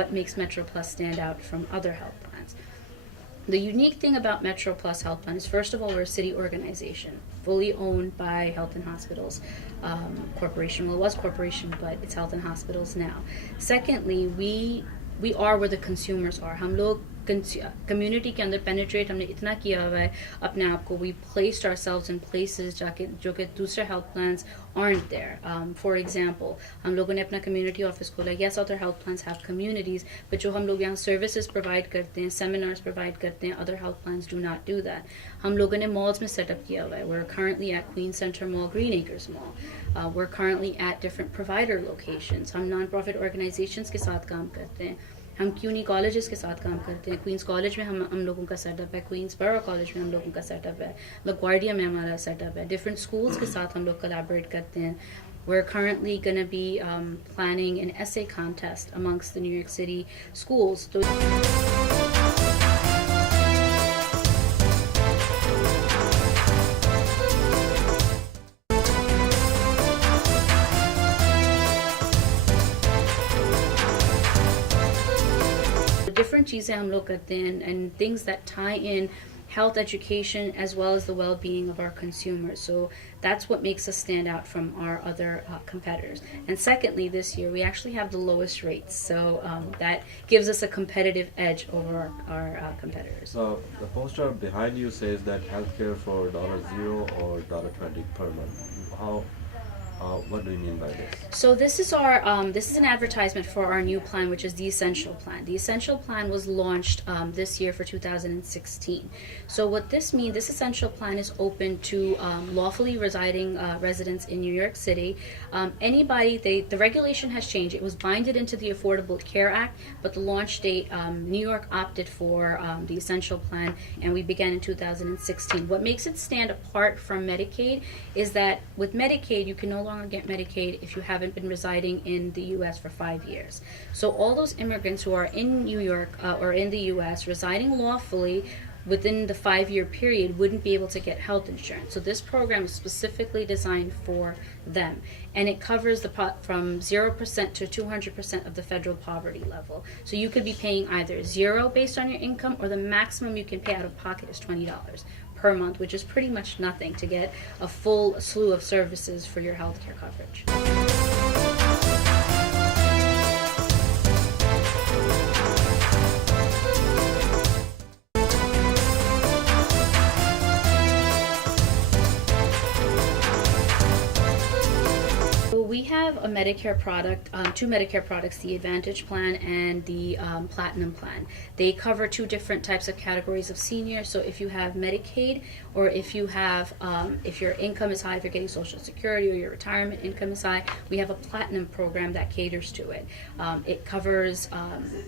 what makes Metro Plus stand out from other health plans. The unique thing about Metro Plus Health Plan is, first of all, we're a city organization, fully owned by Health and Hospitals Corporation. Well, it was corporation, but it's Health and Hospitals now. Secondly, we are where the consumers are. हम लोग community के अंदर penetrate हमने इतना किया हुआ है अपने आप को. We placed ourselves in places जाके जो कि दूसरे health plans aren't there. For example, हम लोगों ने अपना community office खोला. Yes, other health plans have communities, but जो हम लोग यहाँ services provide करते हैं, seminars provide करते हैं, other health plans do not do that. हम लोगों ने malls में set up किया हुआ है. We're currently at Queen Center Mall, Green Acres Mall. We're currently at different provider locations. हम non-profit organizations के साथ काम करते हैं. हम क्यूनी कॉलेजेस के साथ काम करते हैं. क्वींस कॉलेज में हम लोगों का सेटअप है. क्वींस बरो कॉलेज में हम लोगों का सेटअप है. LaGuardia में हमारा सेटअप है. डिफरेंट स्कूल्स के साथ हम लोग कोलैबोरेट करते हैं. We're currently going to be planning an essay contest amongst the New York City schools. Different चीज़ें हम लोग करते हैं, and things that tie in health education as well as the well-being of our consumers. So that's what makes us stand out from our other competitors. And secondly, this year we actually have the lowest rates, so that gives us a competitive edge over our competitors. The poster behind you says that healthcare for $0 or $20 per month. What do you mean by this? So this is an advertisement for our new plan, which is the Essential Plan. The Essential Plan was launched this year for 2016. So what this means, this Essential Plan is open to lawfully residing residents in New York City. The regulation has changed. It was binded into the Affordable Care Act, but the launch date, New York opted for the Essential Plan, and we began in 2016. What makes it stand apart from Medicaid is that with Medicaid, you can no longer get Medicaid if you haven't been residing in the U.S. for 5 years. So all those immigrants who are in New York or in the U.S. residing lawfully within the 5-year period wouldn't be able to get health insurance. So this program is specifically designed for them, and it covers from 0% to 200% of the federal poverty level. So you could be paying either 0 based on your income, or the maximum you can pay out of pocket is $20 per month, which is pretty much nothing to get a full slew of services for your healthcare coverage. We have a Medicare product, 2 Medicare products, the Advantage Plan and the Platinum Plan. They cover 2 different types of categories of seniors. So if you have Medicaid, or if you have, if your income is high, if you're getting Social Security, or your retirement income is high, we have a Platinum program that caters to it. It covers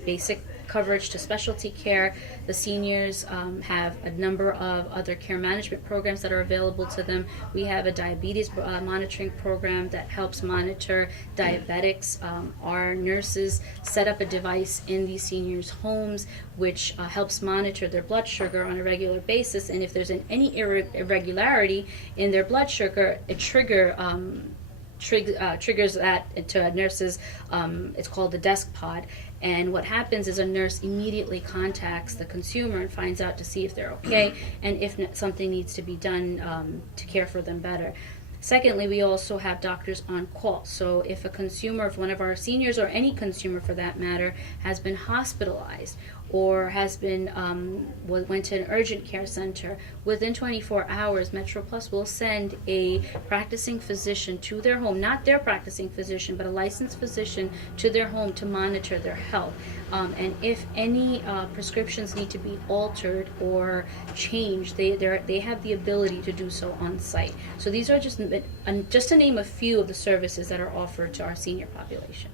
basic coverage to specialty care. The seniors have a number of other care management programs that are available to them. We have a diabetes monitoring program that helps monitor diabetics. Our nurses set up a device in these seniors' homes which helps monitor their blood sugar on a regular basis, and if there's any irregularity in their blood sugar, it triggers that to nurses. It's called the desk pod, and what happens is a nurse immediately contacts the consumer and finds out to see if they're okay and if something needs to be done to care for them better. Secondly, we also have doctors on call. So if a consumer, if one of our seniors, or any consumer for that matter, has been hospitalized or has been went to an urgent care center, within 24 hours, Metro Plus will send a practicing physician to their home, not their practicing physician, but a licensed physician to their home to monitor their health. And if any prescriptions need to be altered or changed, they have the ability to do so on site. So these are just to name a few of the services that are offered to our senior population.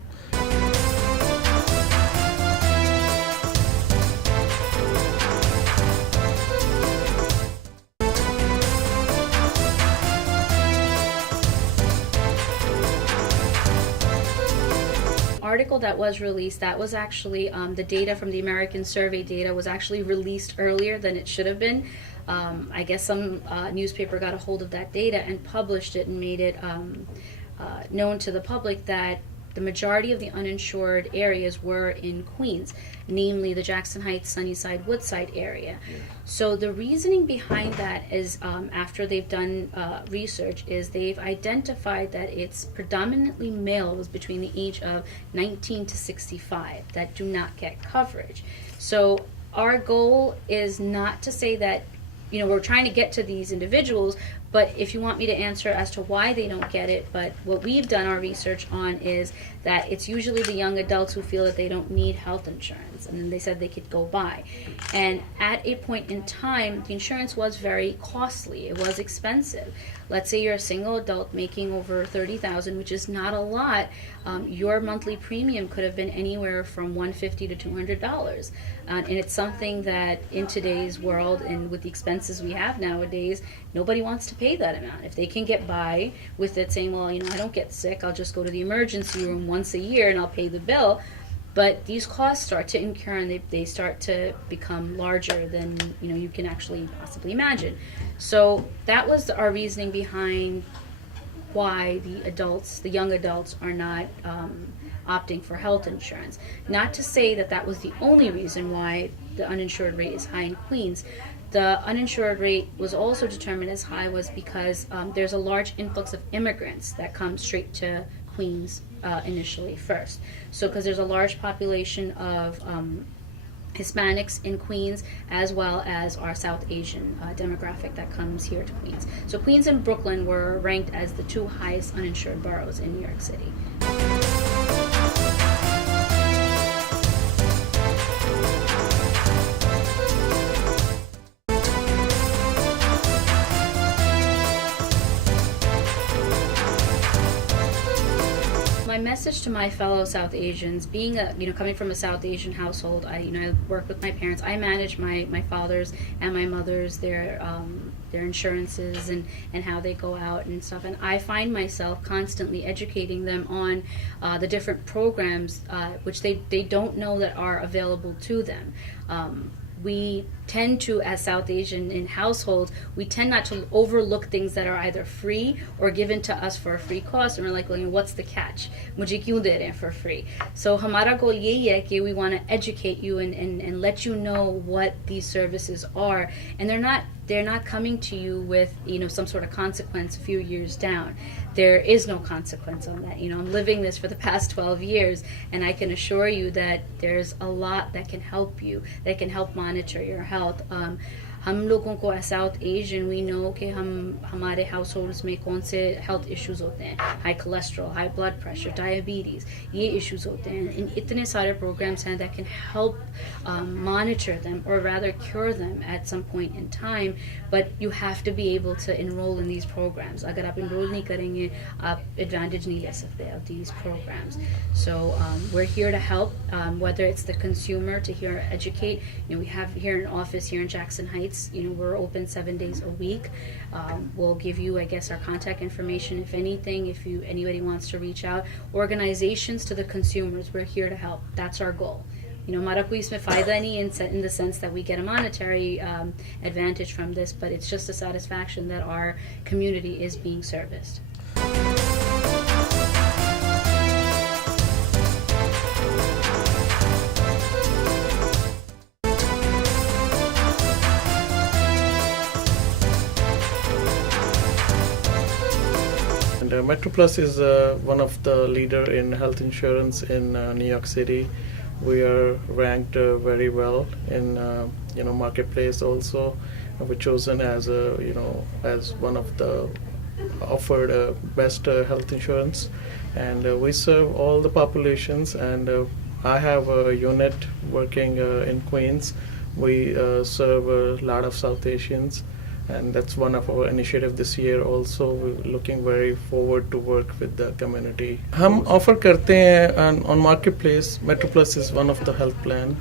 Article that was released, that was actually the data from the American Survey data was actually released earlier than it should have been. I guess some newspaper got a hold of that data and published it and made it known to the public that the majority of the uninsured areas were in Queens, namely the Jackson Heights, Sunnyside, Woodside area. So the reasoning behind that is, after they've done research, is they've identified that it's predominantly males between the age of 19 to 65 that do not get coverage. So our goal is not to say that, we're trying to get to these individuals, but if you want me to answer as to why they don't get it, but what we've done our research on is that it's usually the young adults who feel that they don't need health insurance, and then they said they could go buy. And at a point in time, the insurance was very costly. It was expensive. Let's say you're a single adult making over $30,000, which is not a lot. Your monthly premium could have been anywhere from $150 to $200, and it's something that in today's world and with the expenses we have nowadays, nobody wants to pay that amount. If they can get by with it, saying, well, I don't get sick, I'll just go to the emergency room once a year and I'll pay the bill. But these costs start to incur, and they start to become larger than you can actually possibly imagine. So that was our reasoning behind why the young adults are not opting for health insurance. Not to say that that was the only reason why the uninsured rate is high in Queens. The uninsured rate was also determined as high was because there's a large influx of immigrants that come straight to Queens initially first. So because there's a large population of Hispanics in Queens, as well as our South Asian demographic that comes here to Queens. So Queens and Brooklyn were ranked as the two highest uninsured boroughs in New York City. My message to my fellow South Asians, being coming from a South Asian household, I work with my parents. I manage my father's and my mother's their insurances and how they go out and stuff. And I find myself constantly educating them on the different programs which they don't know that are available to them. We tend to, as South Asian in households, we tend not to overlook things that are either free or given to us for a free cost, and we're like, well, what's the catch? Mujhe kyun de rahe hain for free? So hamara goal yehi hai ki we want to educate you and let you know what these services are, and they're not coming to you with some sort of consequence a few years down. There is no consequence on that. I'm living this for the past 12 years, and I can assure you that there's a lot that can help you, that can help monitor your health. हम लोगों को as South Asian we know कि हमारे households में कौन से health issues होते हैं, high cholesterol, high blood pressure, diabetes, ये issues होते हैं. And इतने सारे programs हैं that can help monitor them, or rather cure them at some point in time. But you have to be able to enroll in these programs. अगर आप enroll नहीं करेंगे, आप advantage नहीं ले सकते of these programs. So we're here to help, whether it's the consumer to here educate. We have here an office here in Jackson Heights. We're open 7 days a week. We'll give you, I guess, our contact information if anything, if anybody wants to reach out. Organizations to the consumers, we're here to help. That's our goal. हमारा कोई इसमें फ़ायदा नहीं in the sense that we get a monetary advantage from this, but it's just a satisfaction that our community is being serviced. And Metro Plus is one of the leader in health insurance in New York City. We are ranked very well in marketplace also. We're chosen as as one of the offered best health insurance, and we serve all the populations. And I have a unit working in Queens. We serve a lot of South Asians, and that's one of our initiative this year also. We're looking very forward to work with the community. हम offer करते हैं on marketplace. Metro Plus is one of the health plan.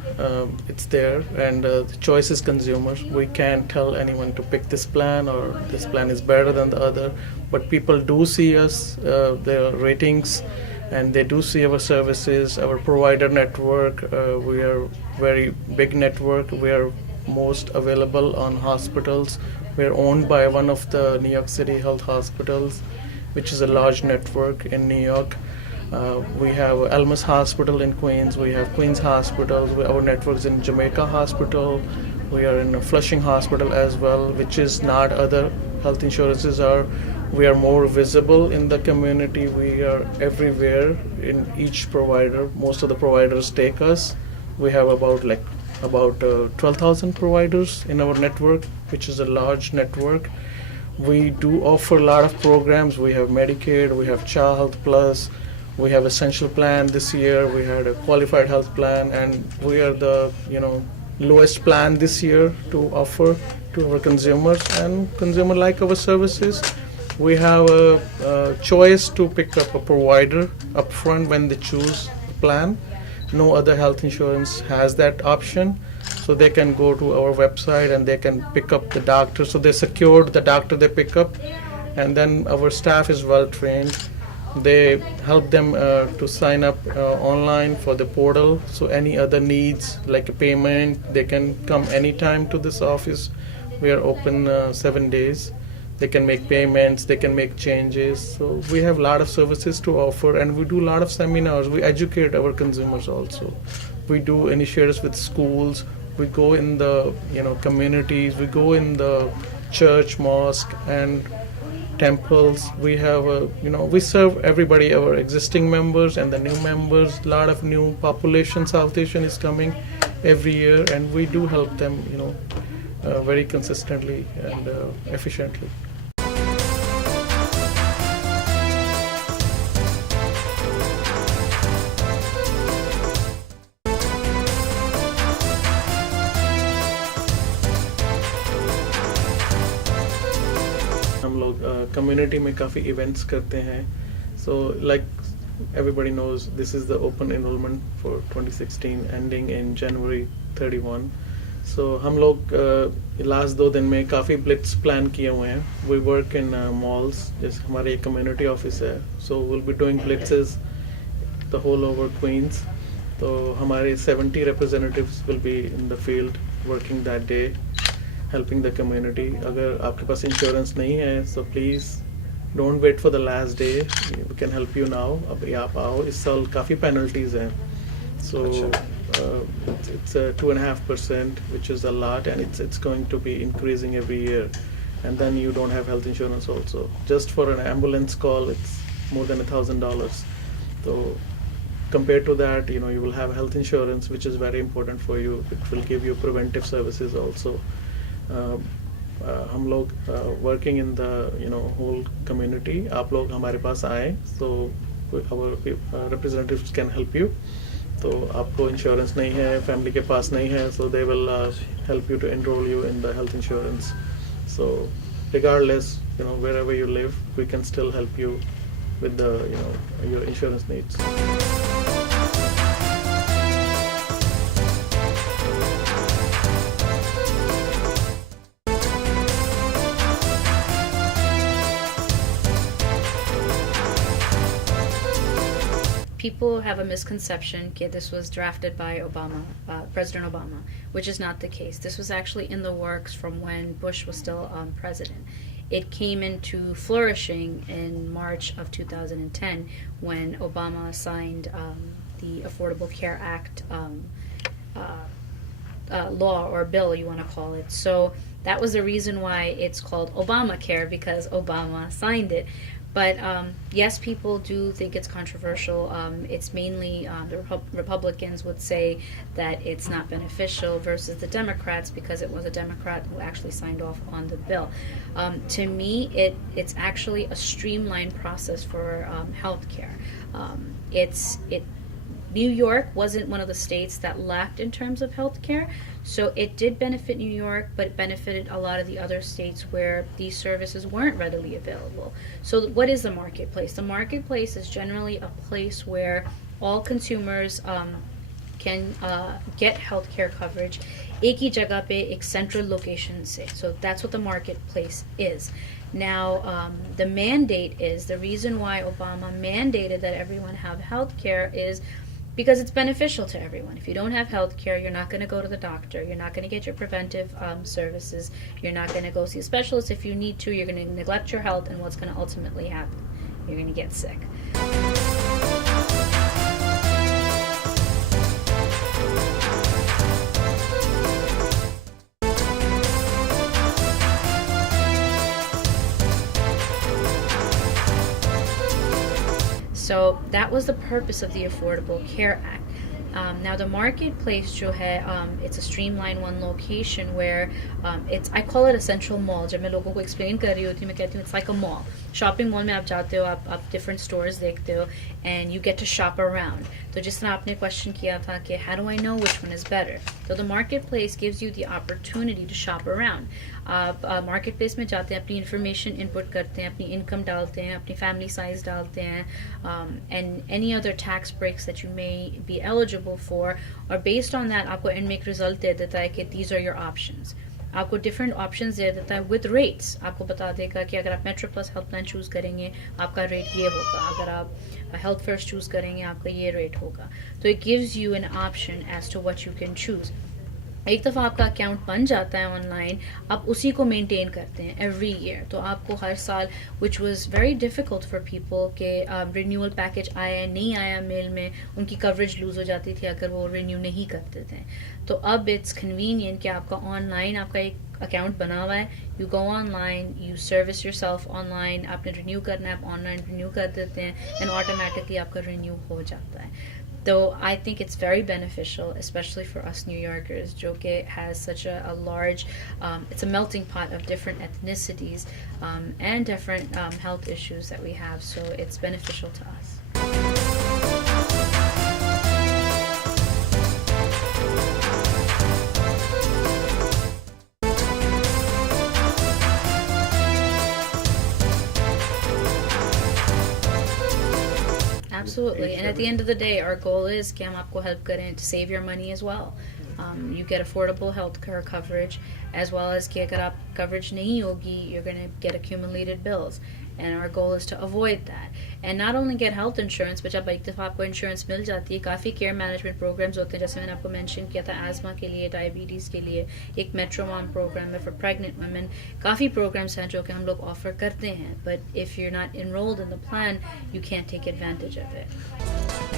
It's there, and the choice is consumers. We can't tell anyone to pick this plan or this plan is better than the other, but people do see us, their ratings, and they do see our services, our provider network. We are very big network. We are most available on hospitals. We're owned by one of the New York City health hospitals, which is a large network in New York. We have Elmas Hospital in Queens. We have Queens Hospital. Our networks in Jamaica Hospital. We are in Flushing Hospital as well, which is not other health insurances are. We are more visible in the community. We are everywhere in each provider. Most of the providers take us. We have about 12,000 providers in our network, which is a large network. We do offer a lot of programs. We have Medicaid, we have Child Health Plus, we have Essential Plan this year. We had a Qualified Health Plan, and we are the lowest plan this year to offer to our consumers, and consumer like our services. We have a choice to pick up a provider upfront when they choose a plan. No other health insurance has that option, so they can go to our website and they can pick up the doctor. So they secured the doctor they pick up, and then our staff is well trained. They help them to sign up online for the portal. So any other needs like a payment, they can come anytime to this office. We are open 7 days. They can make payments, they can make changes. So we have a lot of services to offer, and we do a lot of seminars. We educate our consumers also. We do initiatives with schools. We go in the communities. We go in the church, mosque, and temples. We have we serve everybody, our existing members and the new members. A lot of new population, South Asian is coming every year, and we do help them very consistently and efficiently. हम लोग community में काफ़ी events करते हैं. So like everybody knows, this is the open enrollment for 2016 ending in January 31. So हम लोग last 2 दिन में काफ़ी ब्लिट्स प्लान किए हुए हैं. We work in malls. जैसे हमारे एक कम्युनिटी ऑफिस है. So we'll be doing blitzes the whole over Queens. तो हमारे 70 representatives will be in the field working that day, helping the community. अगर आपके पास इंश्योरेंस नहीं है, so please don't wait for the last day. We can help you now. अभी आप आओ. इस साल काफ़ी पेनल्टीज हैं. So it's 2.5%, which is a lot, and it's going to be increasing every year. And then you don't have health insurance also. Just for an ambulance call, it's more than $1,000. So compared to that, you will have health insurance, which is very important for you. It will give you preventive services also. हम लोग working in the whole community. आप लोग हमारे पास आए, so our representatives can help you. तो आपको insurance नहीं है, फैमिली के पास नहीं है, so they will help you to enroll you in the health insurance. So regardless, wherever you live, we can still help you with the your insurance needs. People have a misconception that this was drafted by President Obama, which is not the case. This was actually in the works from when Bush was still president. It came into flourishing in March of 2010 when Obama signed the Affordable Care Act law or bill, you want to call it. So that was the reason why it's called Obamacare, because Obama signed it. But yes, people do think it's controversial. It's mainly the Republicans would say that it's not beneficial versus the Democrats, because it was a Democrat who actually signed off on the bill. To me, it's actually a streamlined process for health care. New York wasn't one of the states that lacked in terms of health care, so it did benefit New York, but it benefited a lot of the other states where these services weren't readily available. So what is the marketplace? The marketplace is generally a place where all consumers can get health care coverage एक ही जगह पे एक central location से. So that's what the marketplace is. Now, the mandate is, the reason why Obama mandated that everyone have health care is because it's beneficial to everyone. If you don't have health care, you're not going to go to the doctor. You're not going to get your preventive services. You're not going to go see a specialist if you need to. You're going to neglect your health, and what's going to ultimately happen? You're going to get sick. So that was the purpose of the Affordable Care Act. Now the marketplace जो है, it's a streamlined one location where I call it a central mall. जब मैं लोगों को explain कर रही होती हूँ मैं कहती हूँ it's like a mall. Shopping mall में आप जाते हो, आप different stores देखते हो and you get to shop around. तो जिस तरह आपने question किया था कि how do I know which one is better? So the marketplace gives you the opportunity to shop around. आप marketplace में जाते हैं, अपनी information input करते हैं, अपनी income डालते हैं, अपनी family size डालते हैं, and any other tax breaks that you may be eligible for, और based on that आपको end में एक result दे देता है कि these are your options. आपको different options दे देता है with rates. आपको बता देगा कि अगर आप Metro Plus Health Plan choose करेंगे आपका rate ये होगा, अगर आप Health First choose करेंगे आपका ये rate होगा. So it gives you an option as to what you can choose. एक दफ़ा आपका अकाउंट बन जाता है ऑनलाइन, आप उसी को मेंटेन करते हैं एवरी ईयर. तो आपको हर साल, which was very difficult for people के रिन्यूअल पैकेज आया नहीं आया मेल में, उनकी कवरेज लूज़ हो जाती थी अगर वो रिन्यू नहीं करते थे. तो अब इट्स कन्वीनियंट कि आपका ऑनलाइन आपका एक अकाउंट बना हुआ है, you go online, you service yourself online, आपने रिन्यू करना है आप ऑनलाइन रिन्यू कर देते हैं एंड ऑटोमेटिकली आपका रिन्यू हो जाता है. Though I think it's very beneficial, especially for us New Yorkers, Joke has such a large, it's a melting pot of different ethnicities and different health issues that we have, so it's beneficial to us. Absolutely, and at the end of the day, our goal is कि हम आपको help करें to save your money as well. You get affordable health care coverage, as well as कि अगर आप coverage नहीं होगी, you're going to get accumulated bills. And our goal is to avoid that. And not only get health insurance, but जब एक दफ़ा आपको insurance मिल जाती है, काफ़ी care management programs होते हैं, जैसे मैंने आपको mention किया था asthma के लिए, diabetes के लिए, एक Metro Mom program है for pregnant women. काफ़ी programs हैं जो कि हम लोग offer करते हैं. But if you're not enrolled in the plan, you can't take advantage of it.